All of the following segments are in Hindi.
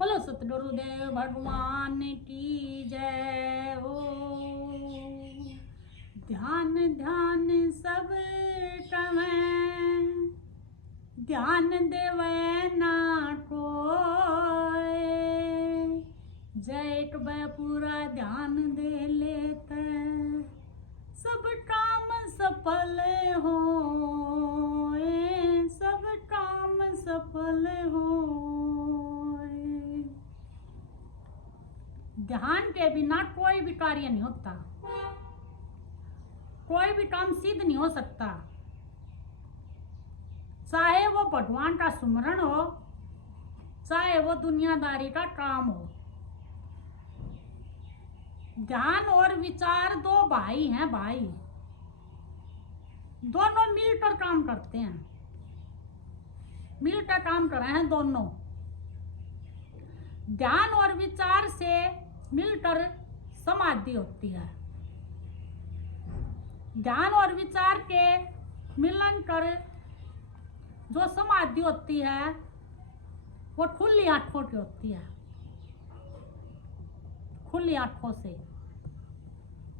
बोलो सतगुरुदेव भगवान की जय हो। ध्यान ध्यान सब कमें, ध्यान देवे ना कोय, जय कबे पूरा ध्यान दे लेते सब काम सफल हो, सब काम सफल हो। ध्यान के बिना कोई भी कार्य नहीं होता, कोई भी काम सिद्ध नहीं हो सकता। चाहे वो भगवान का सुमरण हो, चाहे वो दुनियादारी का काम हो। ध्यान और विचार दो भाई हैं, भाई दोनों मिलकर काम करते हैं, मिलकर काम कर रहे हैं दोनों। ध्यान और विचार से मिलकर समाधि होती है। ध्यान और विचार के मिलन कर जो समाधि होती है वो खुली आंखों की होती है। खुली आंखों से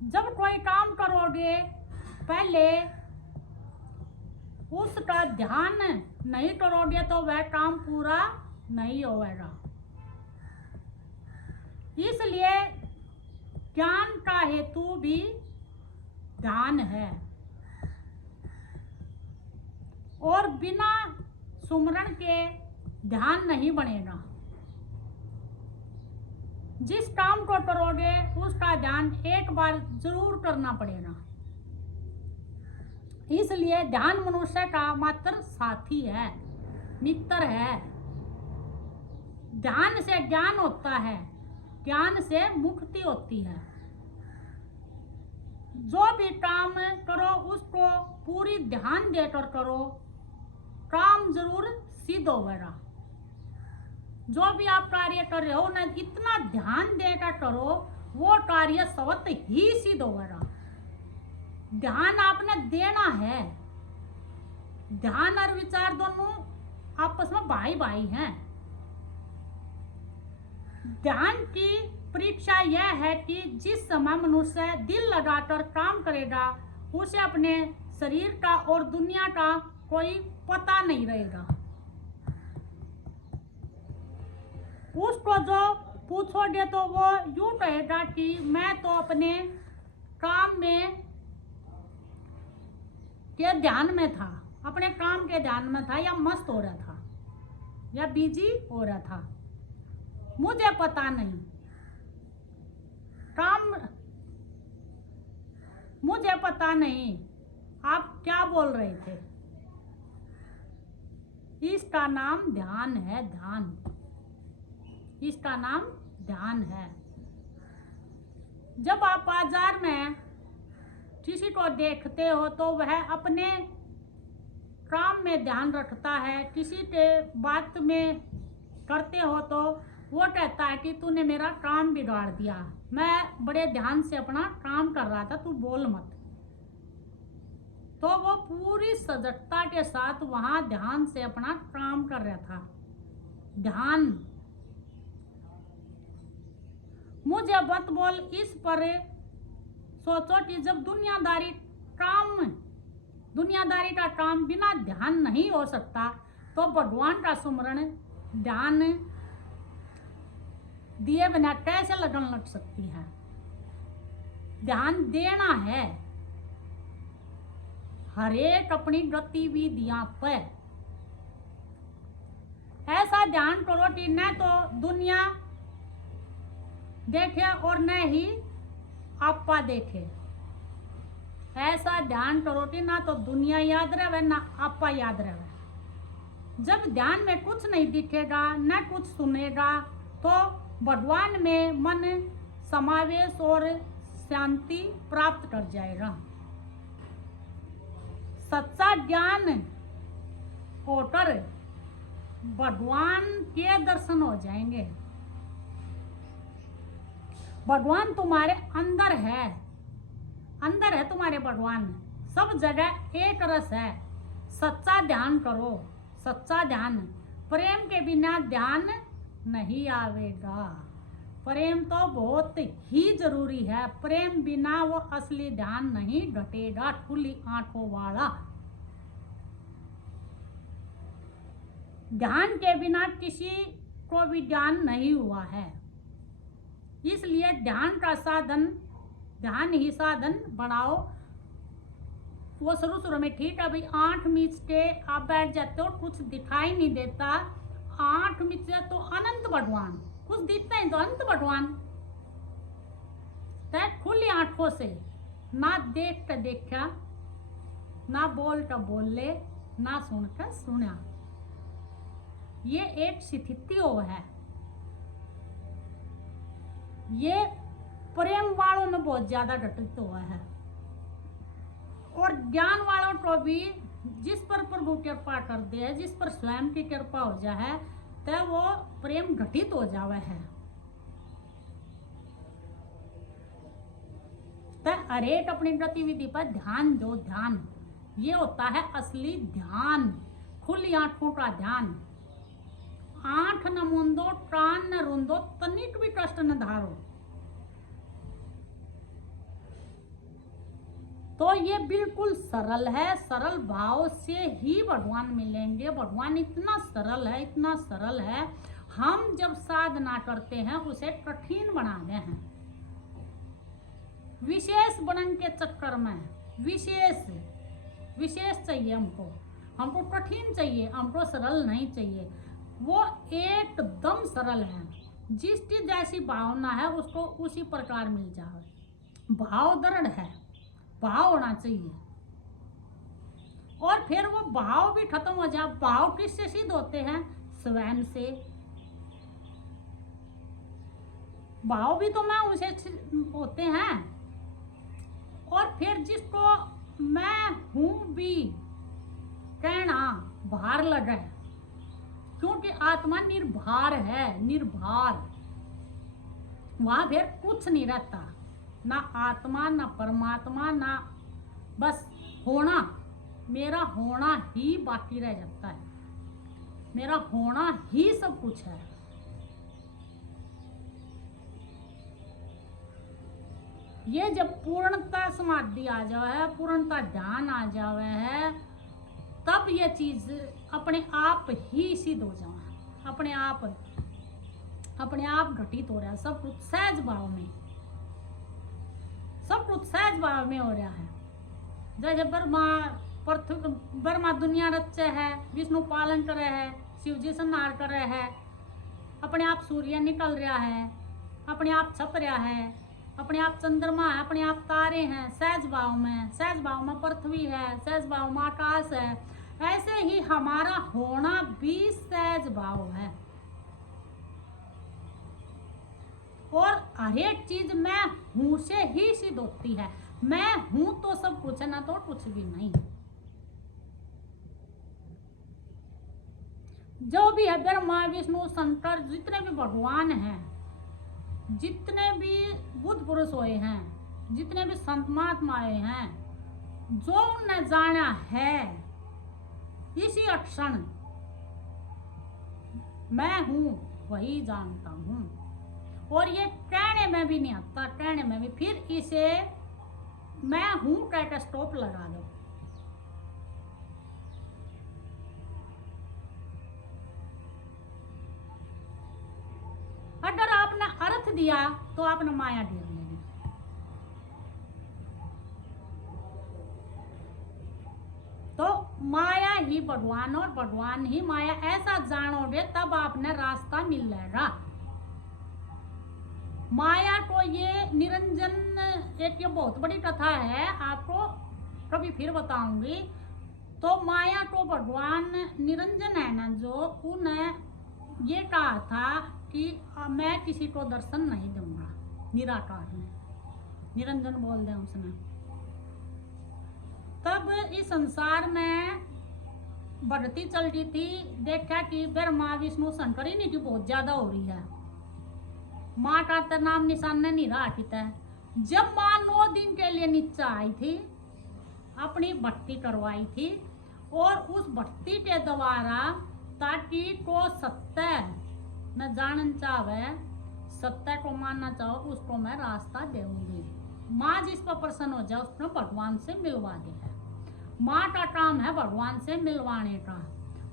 जब कोई काम करोगे पहले उसका ध्यान नहीं करोगे तो वह काम पूरा नहीं होगा। इसलिए ज्ञान का हेतु भी ध्यान है और बिना सुमरण के ध्यान नहीं बनेगा। जिस काम को करोगे उसका ध्यान एक बार जरूर करना पड़ेगा। इसलिए ध्यान मनुष्य का मात्र साथी है, मित्र है। ध्यान से ज्ञान होता है, ज्ञान से मुक्ति होती है। जो भी काम करो उसको पूरी ध्यान देकर करो, काम जरूर सिद्ध होगा। जो भी आप कार्य कर रहे हो ना इतना ध्यान देकर करो, वो कार्य स्वत ही सिद्ध होगा। ध्यान आपने देना है। ध्यान और विचार दोनों आपस में भाई भाई हैं। ध्यान की परीक्षा यह है कि जिस समय मनुष्य दिल लगाकर काम करेगा उसे अपने शरीर का और दुनिया का कोई पता नहीं रहेगा। उसको जो पूछोगे तो वो यूं कहेगा कि मैं तो अपने काम में के ध्यान में था, अपने काम के ध्यान में था, या मस्त हो रहा था या बिजी हो रहा था, मुझे पता नहीं। काम मुझे पता नहीं आप क्या बोल रहे थे। इसका नाम ध्यान है, ध्यान। इसका नाम ध्यान है। जब आप बाजार में किसी को देखते हो तो वह अपने काम में ध्यान रखता है। किसी के बात में करते हो तो वो कहता है कि तूने मेरा काम बिगाड़ दिया, मैं बड़े ध्यान से अपना काम कर रहा था, तू बोल मत। तो वो पूरी सजगता के साथ वहां ध्यान से अपना काम कर रहा था। ध्यान मुझे मत बोल इस पर सोचो कि जब दुनियादारी का काम बिना ध्यान नहीं हो सकता तो भगवान का सुमरण ध्यान दिए बिना कैसे लगन लग सकती है। ध्यान देना है हर एक अपनी गतिविधियां पर। ऐसा ध्यान करो कि न तो दुनिया देखे और न ही आपा देखे। ऐसा ध्यान करो कि ना तो दुनिया याद रहे ना आपा याद रहे। जब ध्यान में कुछ नहीं दिखेगा न कुछ सुनेगा तो भगवान में मन समावेश और शांति प्राप्त कर जाएगा। सच्चा ज्ञान होकर भगवान के दर्शन हो जाएंगे। भगवान तुम्हारे अंदर है, अंदर है तुम्हारे भगवान, सब जगह एक रस है। सच्चा ध्यान करो, सच्चा ध्यान। प्रेम के बिना ध्यान नहीं आवेगा। प्रेम तो बहुत ही जरूरी है, प्रेम बिना वो असली ध्यान नहीं घटेगा। खुली आंखों वाला ध्यान के बिना किसी को भी ज्ञान नहीं हुआ है। इसलिए ध्यान का साधन, ध्यान ही साधन बनाओ। वो शुरू में ठीक है भाई, 8 मीच के आप बैठ जाते हो, कुछ दिखाई नहीं देता। 8 मीच तो अनंत भगवान, कुछ दिखता है तो अनंत भगवान। तय खुली आंखों से, ना देख कर देखा, ना बोल कर बोले, ना सुन कर सुना। ये एक स्थिति है। ये प्रेम वालों में बहुत ज्यादा घटित हुआ है, और ज्ञान वालों को भी जिस पर प्रभु कृपा कर दे, जिस पर स्वयं की कृपा हो जाए, तो वो प्रेम घटित हो जावे है। तो हरेक अपनी गतिविधि पर ध्यान दो। ध्यान ये होता है असली ध्यान, खुली आंखों का ध्यान। आंख न मूंदो, कान न रूंदो, तनिक भी कष्ट न धारो। तो ये बिल्कुल सरल है। सरल भाव से ही भगवान मिलेंगे। भगवान इतना सरल है, इतना सरल है। हम जब साधना करते हैं उसे कठिन बनाते हैं, विशेष बनने के चक्कर में। विशेष चाहिए हमको कठिन चाहिए, हमको सरल नहीं चाहिए। वो एकदम सरल है। जिसकी जैसी भावना है उसको उसी प्रकार मिल जाए। भाव दृढ़ है, भाव होना चाहिए। और फिर वो भाव भी खत्म हो जाए। भाव किससे सिद्ध होते हैं? स्वयं से। भाव भी तो मैं उसे होते हैं। और फिर जिसको मैं हूं भी कहना भार लगा है, क्योंकि आत्मा निर्भर है, निर्भर। वहां फिर कुछ नहीं रहता, ना आत्मा ना परमात्मा, ना बस होना। मेरा होना ही बाकी रह जाता है, मेरा होना ही सब कुछ है। ये जब पूर्णता समाधि आ जावे, पूर्णता ध्यान आ जावे है, तब ये चीज अपने आप ही सिद्ध हो जाए। अपने आप घटित हो रहा है। सब कुछ सहज भाव में, सब कुछ सहज भाव में हो रहा है। जैसे ब्रह्मा दुनिया रचे है, विष्णु पालन करे है, शिव जी संहार करे है, अपने आप सूर्य निकल रहा है, अपने आप छप रहा है, अपने आप चंद्रमा है, अपने आप तारे हैं। सहज भाव में पृथ्वी है, सहज भाव में आकाश है। ऐसे ही हमारा होना भी सहज भाव है। और हर एक चीज मैं हूं से ही सिद्ध होती है। मैं हूं तो सब कुछ है, ना तो कुछ भी नहीं। जो भी है ब्रह्मा विष्णु शंकर, जितने भी भगवान हैं, जितने भी बुद्ध पुरुष हुए हैं, जितने भी संत महात्मा आए हैं, जो उन्हें जाना है इसी क्षण मैं हूं वही जानता हूं। और ये कहने में भी नहीं आता, कहने में भी। फिर इसे मैं हूं कह के स्टॉप लगा दो। अगर आपने अर्थ दिया तो आपने माया घेर लेगी। तो माया ही भगवान और भगवान ही माया, ऐसा जानोगे तब आपने रास्ता मिल जाएगा। माया को ये निरंजन, एक ये बहुत बड़ी कथा है, आपको कभी फिर बताऊंगी। तो माया को भगवान निरंजन है ना, जो उन्हें ये कहा था कि मैं किसी को दर्शन नहीं दूंगा। निराकार में निरंजन बोल दे उसने। तब इस संसार में बढ़ती चल रही थी, देखा कि ब्रह्मा विष्णु शंकर इनकी बहुत ज्यादा हो रही है। माँ का तो नाम निशान नहीं रहा किता। जब माँ 9 दिन के लिए नीचे आई थी, अपनी भक्ति करवाई थी, और उस भक्ति के द्वारा ताकि को सत्य न जानना चाहे, सत्य को मानना चाहो, उसको मैं रास्ता देऊंगी। माँ जिस पर प्रसन्न हो जाए उसको भगवान से मिलवा दे है। माँ का काम है भगवान से मिलवाने का,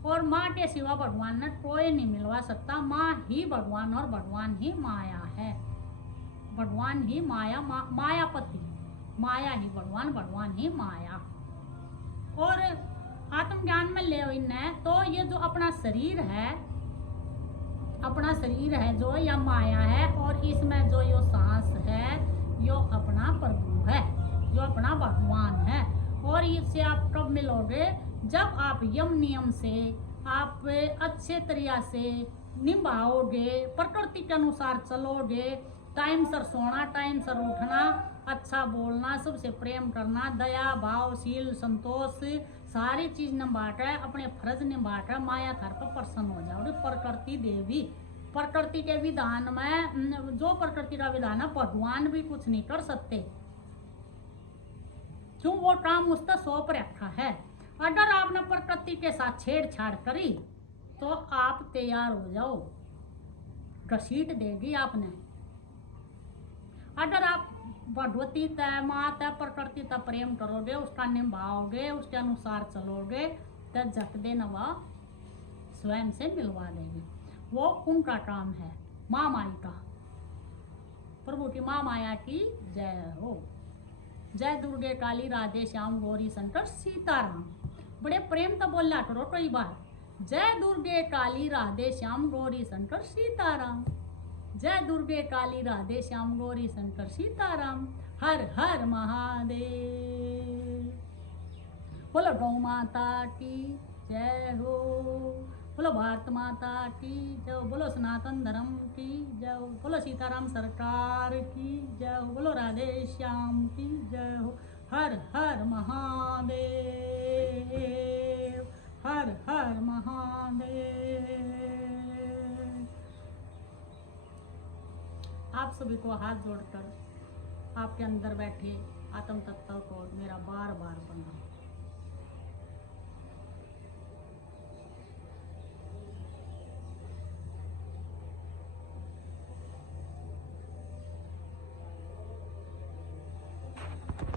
और माँ के सिवा भगवान ने कोई नहीं मिलवा सकता। माँ ही भगवान और भगवान ही माया है। भगवान ही माया, मायापति, माया ही भगवान, भगवान ही माया। और आत्मज्ञान में ले इन्हें तो ये जो अपना शरीर है, अपना शरीर है जो या माया है, और इसमें जो यो सांस है यो अपना प्रभु है, जो अपना भगवान है। और इससे आप कब मिलोगे? जब आप यम नियम से आप अच्छे तरीके से निभाओगे, प्रकृति के अनुसार चलोगे, टाइम सर सोना, टाइम सर उठना, अच्छा बोलना, सबसे प्रेम करना, दया भाव शील संतोष सारी चीज निभाकर अपने फर्ज निभाकर माया घर पर प्रसन्न हो जाओगे। प्रकृति देवी, प्रकृति के विधान में जो प्रकृति का विधान है भगवान भी कुछ नहीं कर सकते, क्यों? वो काम उस पर सौंप रखा है। अगर आपने प्रकृति के साथ छेड़छाड़ करी तो आप तैयार हो जाओ, घसीट देगी आपने। अगर आप भगवती तय माँ तय प्रकृति तय प्रेम करोगे, उसका निभाओगे, उसके अनुसार चलोगे, तो झक दे नवा स्वयं से मिलवा देगी। वो उनका काम है, माँ माई का। प्रभु की माँ माया की जय हो। जय दुर्गे काली राधे श्याम गौरी शंकर सीताराम। बड़े प्रेम तो बोलना करो कई बार, जय दुर्गे काली राधे श्याम गौरी शंकर सीताराम। जय दुर्गे काली राधे श्याम गौरी शंकर सीताराम। हर हर महादेव। बोलो गौ माता की जय हो, बोलो भारत माता की जय हो, बोलो सनातन धर्म की जय हो, बोलो सीताराम सरकार की जय हो, बोलो राधे श्याम की जय हो। हर हर महादेव, हर हर महादेव। आप सभी को हाथ जोड़कर आपके अंदर बैठे आत्म तत्व को मेरा बार बार प्रणाम।